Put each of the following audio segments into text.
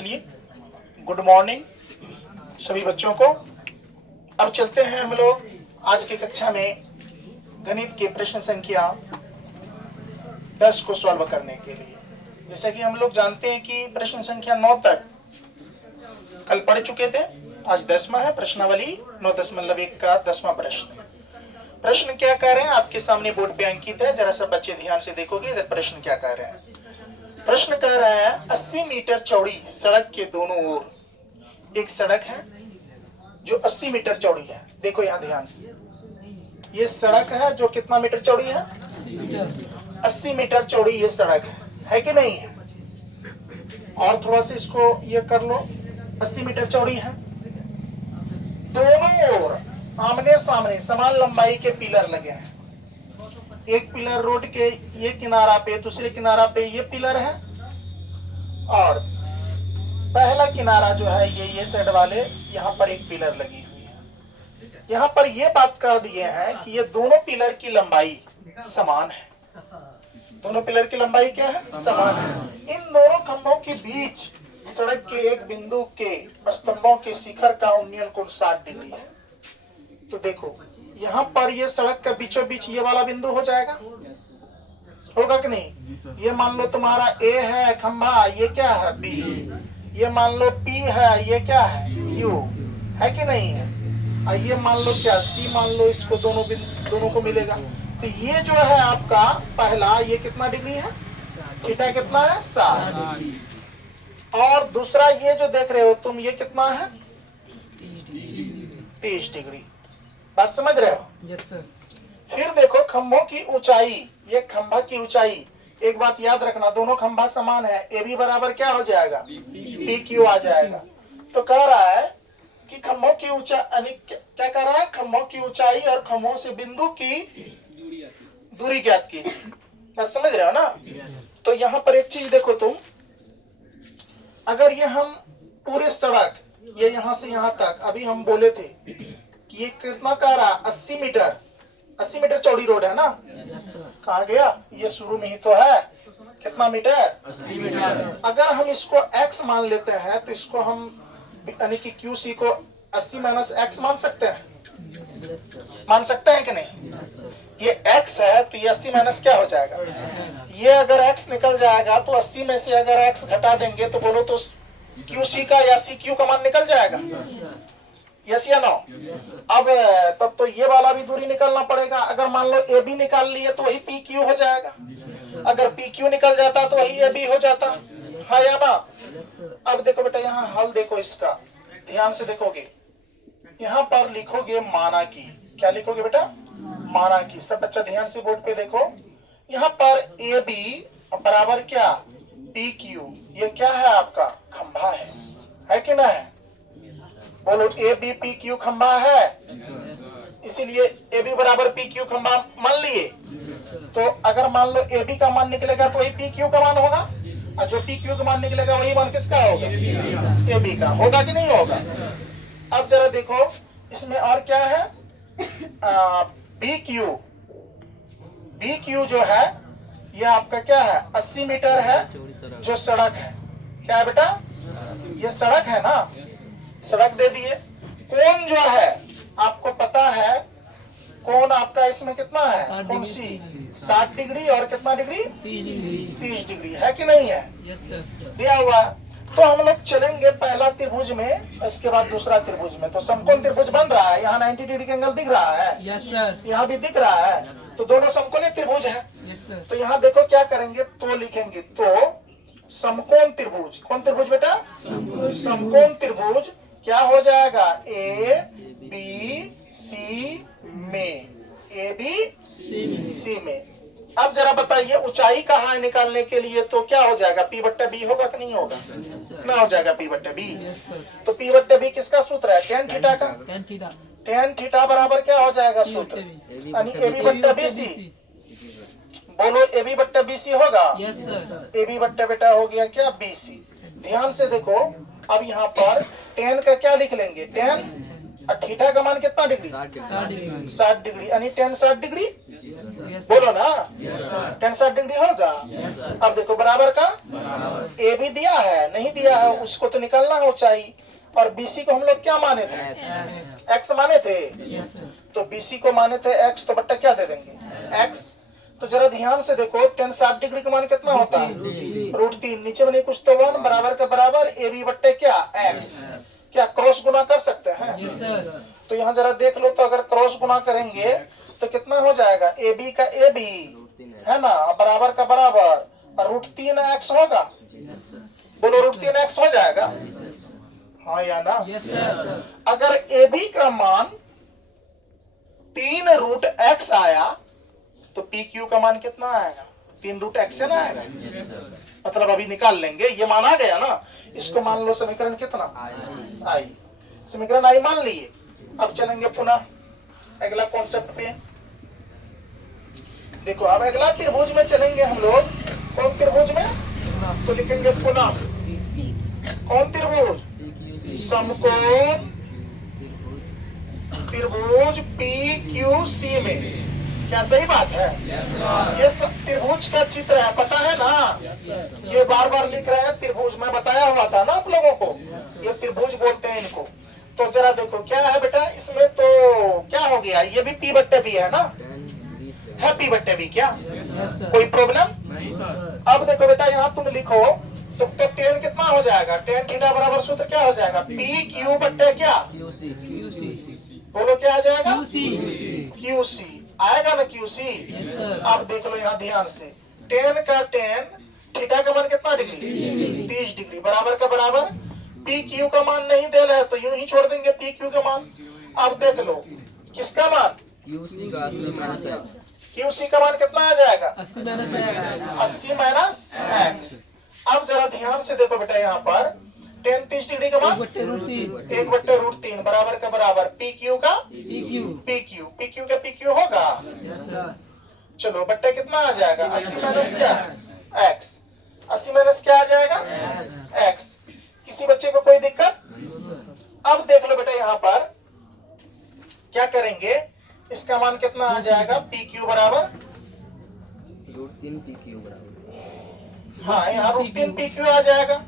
चलिए, good morning सभी बच्चों को। अब चलते हैं हम लोग आज की कक्षा में गणित के प्रश्न संख्या 10 को सॉल्व करने के लिए। जैसा कि हम लोग जानते हैं कि प्रश्न संख्या 9 तक कल पढ़ चुके थे, आज 10वां है। प्रश्नावली 9.1 का 10वां प्रश्न। प्रश्न क्या कह रहे हैं आपके सामने बोर्ड पे अंकित है, जरा सा बच्चे ध्यान से देखोगे इधर प्रश्न क्या कह रहे हैं। प्रश्न कह रहा है 80 मीटर चौड़ी सड़क के दोनों ओर एक सड़क है जो 80 मीटर चौड़ी है। देखो यहाँ ध्यान से, ये सड़क है जो कितना मीटर चौड़ी है? 80 मीटर चौड़ी ये सड़क है कि नहीं है? और थोड़ा सा इसको ये कर लो, 80 मीटर चौड़ी है। दोनों ओर आमने सामने समान लंबाई के पिलर लगे हैं। एक पिलर रोड के ये किनारा पे, दूसरे किनारा पे ये पिलर है, और पहला किनारा जो है ये साइड वाले यहाँ पर एक पिलर लगी हुई है। यहाँ पर ये बात कह दिए हैं कि ये दोनों पिलर की लंबाई समान है। दोनों पिलर की लंबाई क्या है? समान है। इन दोनों खंभों के बीच सड़क के एक बिंदु के स्तंभों के शिखर का उन्नयन कोण 60 डिग्री है। तो देखो यहाँ पर ये सड़क का बीचों बीच ये वाला बिंदु हो जाएगा, होगा कि नहीं? ये मान लो तुम्हारा A है खंभा, ये क्या है? B। ये मान लो P है, ये क्या है? Q है कि नहीं है? और ये मान लो क्या C, मान लो इसको दोनों को मिलेगा। तो ये जो है आपका पहला, ये कितना डिग्री है? थीटा कितना है? 60। और दूसरा ये जो देख रहे हो तुम, ये कितना है? 30 डिग्री। बात समझ रहे हो? Yes sir. फिर देखो खंभों की ऊंचाई, ये खंभा की ऊंचाई, एक बात याद रखना, दोनों खंभा समान है। ए बी बराबर क्या हो जाएगा? पी क्यू आ जाएगा। तो कह रहा है कि खंभों की ऊंचाई, क्या कह रहा है? खंभों की ऊंचाई और खंभों से बिंदु की दूरी ज्ञात कीजिए। बात समझ रहे हो ना? तो यहाँ पर एक चीज देखो तुम, अगर ये हम पूरे सड़क, ये यहाँ से यहाँ तक, अभी हम बोले थे कि ये कितना कह रहा? 80 मीटर चौड़ी रोड है ना? कहाँ गया? ये शुरू में ही तो है। कितना मीटर? 80 मीटर। अगर हम इसको x मान लेते हैं तो इसको हम यानी कि QC को 80 माइनस x मान सकते हैं। मान सकते हैं कि नहीं? ये x है तो ये 80 माइनस क्या हो जाएगा? ये अगर x निकल जाएगा तो 80 में से अगर x घटा देंगे तो बोलो तो QC का या CQ का मान निकल जाएगा। यस या नो? अब तब तो ये वाला भी दूरी निकालना पड़ेगा। अगर मान लो AB निकाल लिए तो वही PQ हो जाएगा। अगर PQ निकल जाता तो वही AB हो जाता है या ना? अब देखो बेटा, यहाँ हल देखो इसका, ध्यान से देखोगे। यहाँ पर लिखोगे माना की। क्या लिखोगे बेटा? माना की। सब बच्चा ध्यान से बोर्ड पे देखो। यहाँ पर AB बराबर क्या? PQ। ये क्या है? आपका खंभा है कि ना है? बोलो ABPQ खंभा है, इसीलिए AB बराबर PQ खंभा मान लिए। तो अगर मान लो AB का मान निकलेगा तो वही PQ का मान होगा, और जो PQ का मान निकलेगा वही मान किसका होगा? AB का। होगा कि नहीं होगा? अब जरा देखो इसमें और क्या है? BQ जो है ये आपका क्या है? 80 मीटर है जो सड़क है। क्या है बेटा? ये सड़क है ना? सड़क दे दिए। कोण जो है आपको पता है, कोण आपका इसमें कितना है? कौन सी? 60 डिग्री और कितना डिग्री? 30 डिग्री है कि नहीं है? Yes sir. दिया हुआ। तो हम लोग चलेंगे पहला त्रिभुज में, इसके बाद दूसरा त्रिभुज में। तो समकोण त्रिभुज बन रहा है। यहाँ 90 डिग्री का एंगल दिख रहा है। Yes sir. यहाँ भी दिख रहा है, तो दोनों समकोणीय त्रिभुज है। Yes sir. तो यहाँ देखो क्या करेंगे, तो लिखेंगे तो समकोण त्रिभुज। कौन त्रिभुज बेटा? समकोण त्रिभुज क्या हो जाएगा? ABC में, ABC में। अब जरा बताइए ऊंचाई कहाँ है निकालने के लिए? तो क्या हो जाएगा? P/B होगा कि नहीं होगा? कितना हो जाएगा P/B? तो P/B किसका सूत्र है? tan थीटा का। tan थीटा बराबर क्या हो जाएगा सूत्र? यानी AB/BC। बोलो AB/BC होगा? Yes sir. AB बेटा हो गया क्या? BC। ध्यान से देखो, अब यहाँ पर tan का क्या लिख लेंगे? tan और थीटा का मान कितना डिग्री? 60 डिग्री। यानी tan 60 डिग्री बोलो ना, टेन 60 डिग्री होगा। अब देखो बराबर का ए भी दिया है, नहीं दिया है उसको तो निकालना है ऊंचाई। और बीसी को हम लोग क्या माने थे, एक्स माने थे, तो बीसी को माने थे एक्स, तो बट्टा क्या दे देंगे एक्स। तो जरा ध्यान से देखो, टेन 60 डिग्री का मान कितना होता है, √3, नीचे में नहीं कुछ तो 1, बराबर का बराबर ए बी बट्टे क्या एक्स। क्या क्रॉस गुना कर सकते हैं? तो यहाँ जरा देख लो, तो अगर क्रॉस गुना करेंगे तो कितना हो जाएगा, ए बी का ए बी है ना, बराबर का बराबर, और √3 एक्स होगा। बोलो √3 एक्स हो जाएगा, हाँ या ना। अगर ए बी का मान 3√x आया तो पी क्यू का मान कितना आएगा, 3√x से ना आएगा। मतलब अभी निकाल लेंगे, ये मान आ गया ना, इसको मान लो समीकरण कितना आई, समीकरण आई मान लिए। अब चलेंगे पुनः अगला कॉन्सेप्ट पे। देखो अब अगला त्रिभुज में चलेंगे हम लोग। कौन त्रिभुज में, तो लिखेंगे पुनः कौन त्रिभुज, समकोण त्रिभुज पी क्यू सी में। क्या सही बात है? ये सब त्रिभुज का चित्र है, पता है ना, ये बार बार लिख रहे हैं त्रिभुज, मैं बताया हुआ था ना आप लोगों को, ये त्रिभुज बोलते हैं इनको। तो जरा देखो क्या है बेटा इसमें, तो क्या हो गया, ये भी पी बट्टे भी है ना, है पी बट्टे भी, क्या कोई प्रॉब्लम? अब देखो बेटा यहाँ तुम लिखो तो टेन कितना हो जाएगा, टेन थीटा बराबर सूत्र क्या हो जाएगा, पी क्यू बट्टे क्या, बोलो क्या आ जाएगा, क्यू सी आएगा ना, क्यू सी। अब देख लो यहाँ ध्यान से, टेन का टेन, थीटा का मान कितना डिग्री, 30 डिग्री, बराबर का बराबर, पी क्यू का मान नहीं दे रहे तो यूं ही छोड़ देंगे पी क्यू का मान। अब देख लो किसका मान, क्यू सी का मान कितना आ जाएगा, 80 माइनस एक्स। अब जरा ध्यान से देखो बेटा यहाँ पर, टेन 30 डिग्री का मान 1/√3 बराबर का बराबर, पी क्यू का पी क्यू का पी क्यू होगा। चलो बट्टे कितना आ जाएगा, 80 माइनस क्या एक्स, 80 माइनस क्या आ जाएगा एक्स। किसी बच्चे को कोई दिक्कत? अब देख लो बेटा यहाँ पर क्या करेंगे, इसका मान कितना आ जाएगा, पी क्यू बराबर हाँ यहाँ √3 पी क्यू आ जाएगा,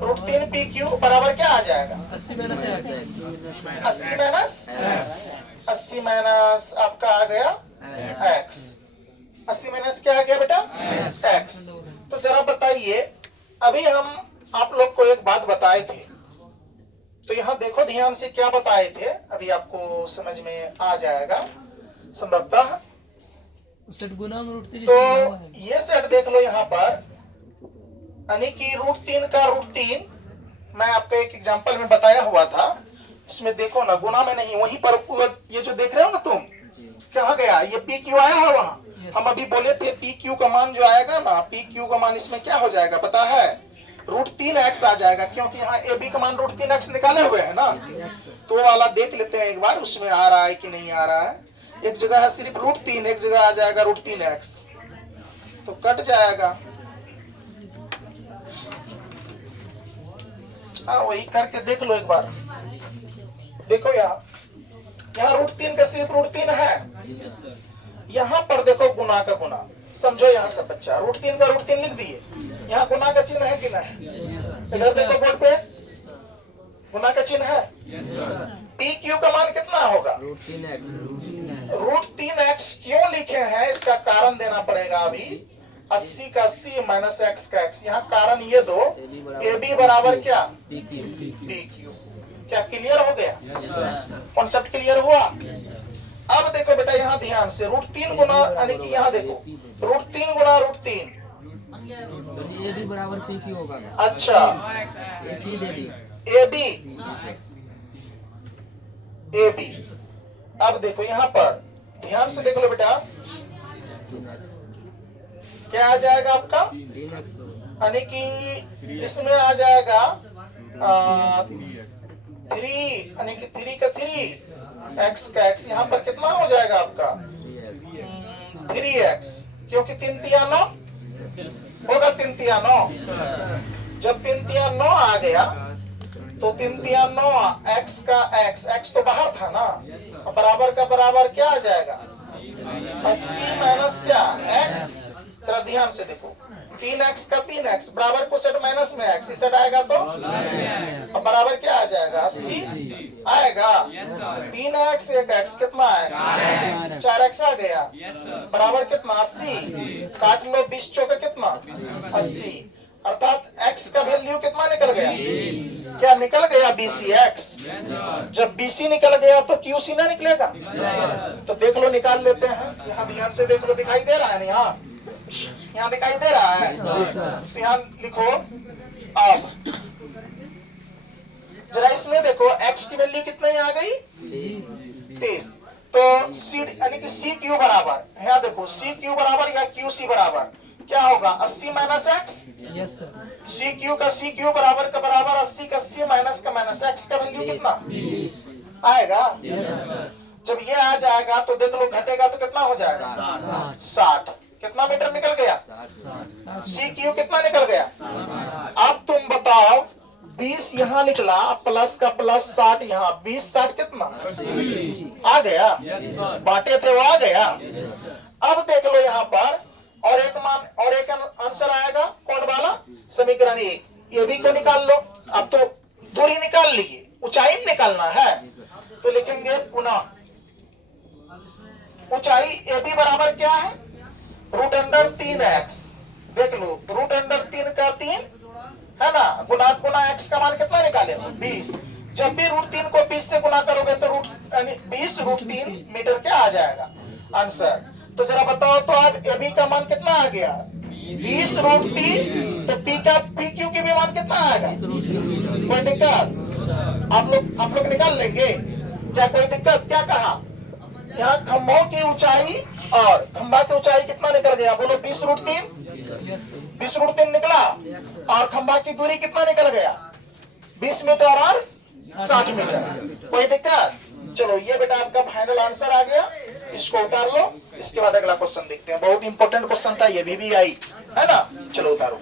√3 पी क्यू बराबर क्या आ जाएगा, 80 माइनस आपका आ गया एक्स, 80 माइनस क्या आ गया बेटा एक्स। तो जरा बताइए, अभी हम आप लोग को एक बात बताए थे, तो यहाँ देखो ध्यान से क्या बताए थे, अभी आपको समझ में आ जाएगा संभवतः। तो ये सेट देख लो यहाँ पर, यानी कि √3 का √3 मैं आपको एक एग्जांपल में बताया हुआ था, इसमें देखो ना गुना में नहीं, वहीं पर ये जो देख रहे हो ना तुम, कहाँ गया ये पी क्यू आया है वहां। हम अभी बोले थे पी क्यू का मान जो आएगा ना, पी क्यू का मान इसमें क्या हो जाएगा पता है, √3x आ जाएगा, क्योंकि यहाँ ए बी का मान √3x निकाले हुए है ना। तो वाला देख लेते हैं एक बार, उसमें आ रहा है कि नहीं आ रहा है। एक जगह है सिर्फ √3, एक जगह आ जाएगा √3x, तो कट जाएगा। हाँ वही करके देख लो एक बार, देखो यहाँ √3 का सिर्फ √3 है, यहाँ पर देखो गुना का गुना, समझो यहाँ सब बच्चा, √3 का √3 लिख दिए, यहाँ गुना का चिन्ह है कि नहीं, इधर देखो बोर्ड पे गुना का चिन्ह है। पी क्यू का मान कितना होगा, √3x क्यों लिखे हैं इसका कारण देना पड़ेगा अभी। 80 का 80 माइनस एक्स का एक्स, यहाँ कारण ये दो, ए बी बराबर क्या पी क्यू। क्या क्लियर हो गया, कॉन्सेप्ट क्लियर हुआ। अब देखो बेटा यहाँ ध्यान से, √3 गुना, यानी कि यहाँ देखो √3 गुना √3, ए बी बराबर पी क्यू होगा। अच्छा ए बी। अब देखो यहाँ पर ध्यान से देख लो बेटा, क्या आ जाएगा आपका, यानी कि इसमें आ जाएगा 3, यानी कि 3 का 3, x का x, यहाँ पर कितना हो जाएगा आपका 3x, क्योंकि 3 तिया 9 होगा, 3 तिया 9। जब 3 तिया 9 आ गया तो 3 तिया 9, x का x, x तो बाहर था ना, बराबर का बराबर क्या आ जाएगा 80 माइनस क्या x, जरा ध्यान से देखो 3x का 3x बराबर को सेट माइनस में x, सेट आएगा तो अब बराबर क्या आ जाएगा 80 आएगा। 3x 1x कितना है 4x आ गया बराबर कितना 80, काट लो 20 चौके कितना 80, अर्थात x का वैल्यू कितना निकल गया, क्या निकल गया BCX। जब BC निकल गया तो QC ना निकलेगा, तो देख लो निकाल लेते हैं। यहाँ ध्यान से देख लो, दिखाई दे रहा है ना, यहाँ दिखाई दे रहा है, तो यहाँ लिखो। अब जरा इसमें देखो x की वैल्यू कितनी आ गई 30, तो C यानी कि CQ बराबर, यहाँ देखो CQ बराबर या QC बराबर क्या होगा 80 minus x, yes sir, CQ का CQ बराबर का बराबर 80 का C माइनस का माइनस, x का वैल्यू कितना आएगा। जब ये आ जाएगा तो देख लो घटेगा तो कितना हो जाएगा 60, कितना मीटर निकल गया CQ कितना निकल गया। अब तुम बताओ 20 यहाँ निकला प्लस का प्लस 60 यहाँ, 20 60 कितना आ गया, बांटे थे वो आ गया। अब देख लो यहाँ पर और एक मान और एक आंसर आएगा, कौन वाला समीकरण ये भी को निकाल लो। अब तो दूरी निकाल लीजिए, ऊंचाई निकालना है, तो लिखेंगे पुनः ऊंचाई AB बराबर क्या है रूट अंडर 3x, देख लो रूट अंडर 3 का 3 है ना, गुना गुना x का मान कितना निकाले 20। जब भी रूट 3 को 20 से गुना करोगे तो रूट यानी 20 रूट 3 मीटर क्या आ जाएगा आंसर। तो जरा बताओ तो अब AB का मान कितना आ गया 20 रूट 3, तो PQ की भी मान कितना आएगा, कोई दिक्कत आप लोग निकाल लेंगे क्या, कोई दिक्कत। क्या कहा यहाँ खंभों की ऊंचाई और खंभा की ऊंचाई कितना निकल गया बोलो 20 रूट 3 निकला, और खंभा की दूरी कितना निकल गया 20 मीटर और 60 मीटर, कोई दिक्कत। चलो ये बेटा आपका फाइनल आंसर आ गया, इसको उतार लो। इसके बाद अगला क्वेश्चन देखते हैं, बहुत इंपॉर्टेंट क्वेश्चन था ये भी आई है ना, चलो उतारो।